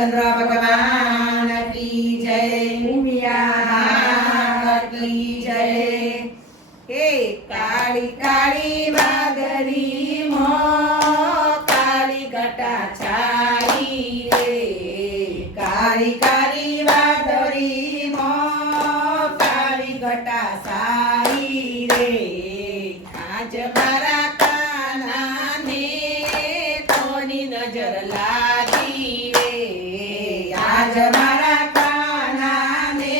रामचंद्र भगवान की जय। उमिया की जय। हे काली काली वादरी मो काली घटा छाई रे। काली काली वादरी मो काली घटा छाई रे। आज मारा काना ने कोनी नजर लागी रे। आज मारा काना ने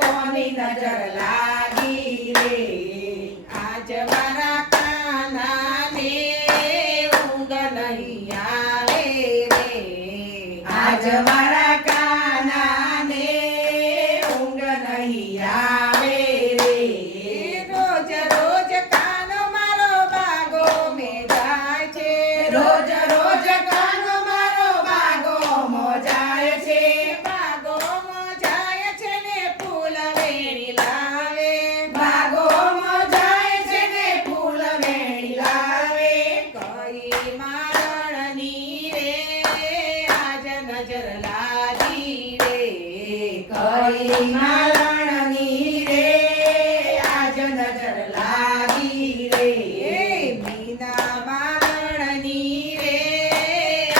कोनी नजर लागी रे। आज मारा काना ने ऊंघ नहीं आवे रे। आज मारा काना ने ऊंघ नहीं आवे रे। रोज रोज कानो मारो बागो में जाय छे। रोज रोज कानो मारो बागो मो जाय छे। बागो मो जाय छे ने फूल वेणी लावे। बागो मो जाय छे ने फूल वेणी लावे। कई मारणी रे आज नजर लागी रे। कई मारणी रे आज नजर लागी रे। मीना मारणी रे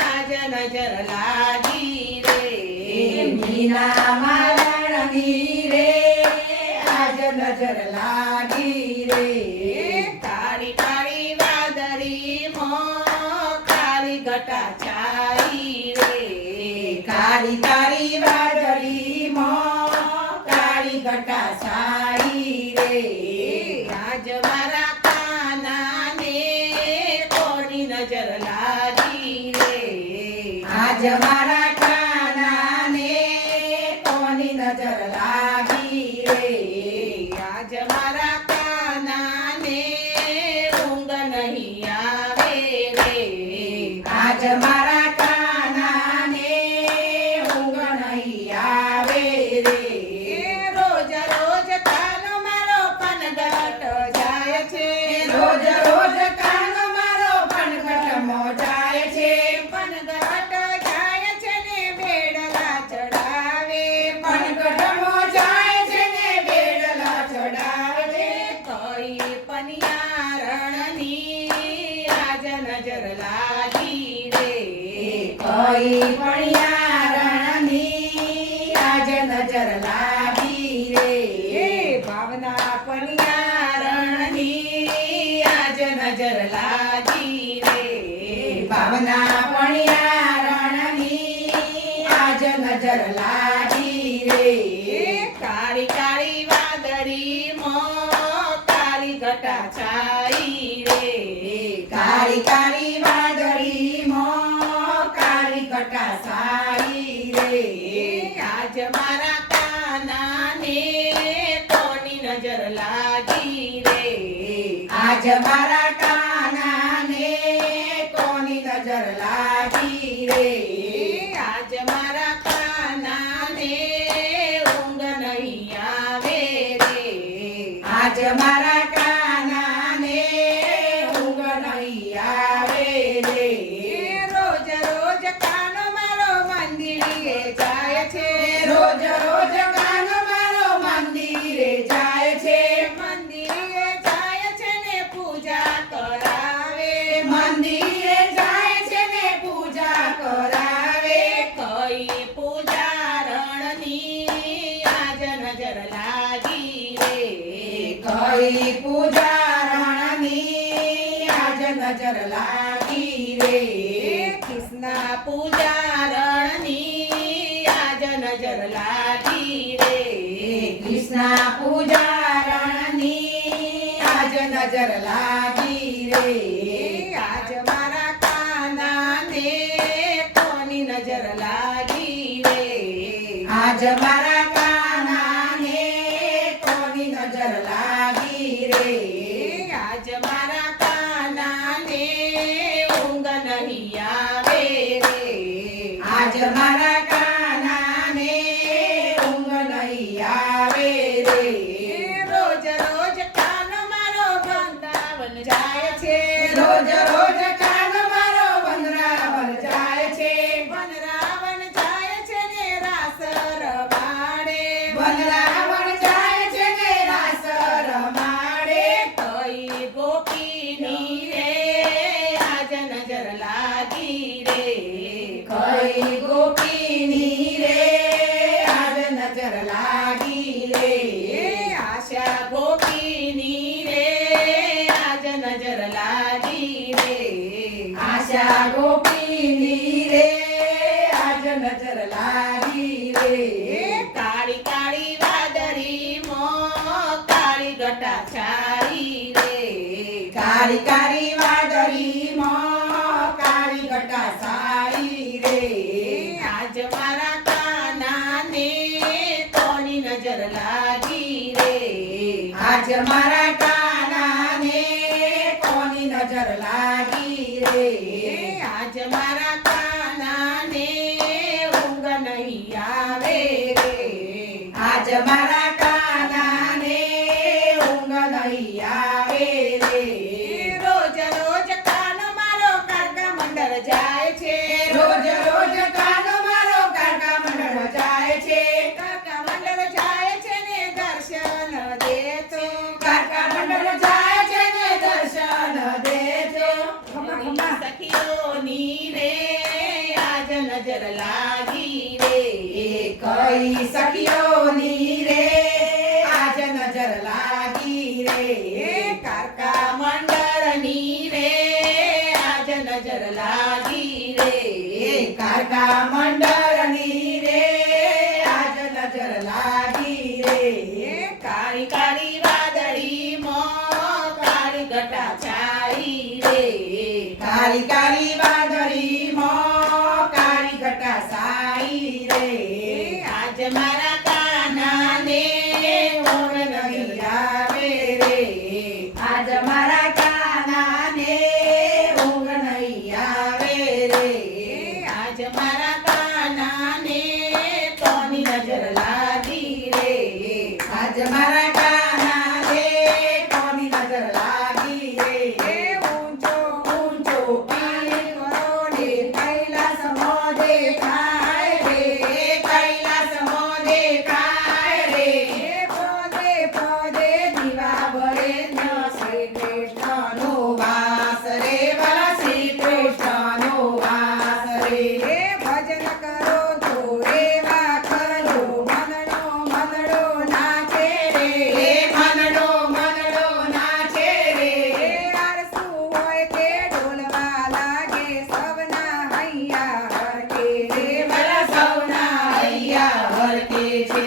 आज नजर लागी रे। मीना मारणी रे आज नजर लागी रे। काली काली वादरी मो काली घटा छाई रे। काली काली वादरी मो काली घटा छाई रे। आज मारा काना ने कोनी नजर लागी रे। आज मारा काना ने कोनी नजर लागी रे। आज मारा काना ने ऊंघ नहीं आवे रे। आज मारा काना ने ऊंघ नहीं आवे रे। रोज रोज कानो मारो पनघट जाय छे। रोज रोज कानो मारो पनघट मो जाय छे। पनघट जाय छे ने बेडला चढ़ावे। पनघट मो जाय छे ने बेडला चढ़ावे। कई पनियारणी आज नजर लागी रे। कई पनियारणी आज नजर लागी रे। भावना पनियारणी आज नजर लागी रे। भावना पनियारणी आज नजर लागी रे। काली काली वादरी मो काली घटा छाई रे। काली काली वादरी मो काली घटा छाई रे। आज मारा काना ने कोनी नजर लागी रे। आज मारा काना ने कोनी नजर लागी रे। आज मारा काना ने ऊंघ नहीं आवे रे। आज मारा काना ने ऊंघ नहीं आवे रे। रोज रोज कानो मारो मंदिरे जाय छे। रोज रोज कानो मारो मंदिरे जाय छे। मंदिरे जाय छे ने पूजा करावे। मंदिरे जाय छे ने पूजा करावे। कई पूजारणी आज नजर लागी रे। कई पूजारणी आज नजर लागी रे। कृष्णा पूजारणी आज नजर लागी रे। कृष्णा पूजारणी आज नजर लागी रे। आज मारा काना ने कोनी नजर लागी रे। आज मारा काना ने कोनी नजर लागी रे। आज मारा काना ने ऊंघ नहीं आवे रे। आज मारा काना ने ऊंघ नहीं आवे रे। रोज रोज कानो मारो वृंदावन जाय छे। रोज रोज कानो मारो वृंदावन जाय छे। वृंदावन લાગી રે કઈ ગોપીની રે આજ નજર લાગી રે આશા ગોપીની રે આજ નજર લાગી રે આશા ગોપીની રે આજ નજર લાગી રે કાળી કાળી વાદળી મો કાળી ગટા છાઈ રે કાળી કાળી વાદળી માં કાળી ગટા સાઈ રે આજ મારા કાનાને કોની નજર લાગી રે આજ મારા કાનાને કોની નજર લાગી રે આજ મારા કાનાને ઊંઘ નહીં આવે રે આજ મારા કાનાને ઊંઘ નહીં આવે રે રોજ રોજ કાનો મારો કાકા મંડળ જાય છે રોજ રોજ કાનો મારો કાકા મંડળ જાય છે કાકા મંડળ જાય છે ને દર્શન દેતો કાકા મંડળ જાય છે ને દર્શન દેજો ખમા ખમા સખીઓની રે આજ નજર લાગી રે કઈ સખીઓની રે આજ નજર લાગી રે કાકા મંડળની રે આજ નજર લાગી રે કાકા મંડળની રે આજ નજર લાગી રે કાળી કાળી વાદળી મો કાળી ગટા છાઈ રે કાળી કાળી વાદળી માં કાળી ગટા સાઈ રે આજ મારા કાનાને ઊંઘ નહીં આવે રે આજ મારા કાનાને ઊંઘ નહીં આવે રે આજ મારા કાનાને કોની નજર લાગી રે આજ મારા કાનાને કોની નજર લાગી રે ઊંચો ઊંચો પાણી કરોડે કૈલાસમો દેખાય રે કૈલાસમો દેખાય રે પદે પદે દીવા બળે શ્રી કૃષ્ણનો વાસ રે વાલા શ્રી કૃષ્ણનો વાસ રે ભજન કરો તો એવા કરો મનડો નાચે એ રે મનડો મનડો નાચે રે આરસુ હોય કે ઢોલવા લાગે સવના હૈયા હરકે એ વાલા સૌના હૈયા હરકે છે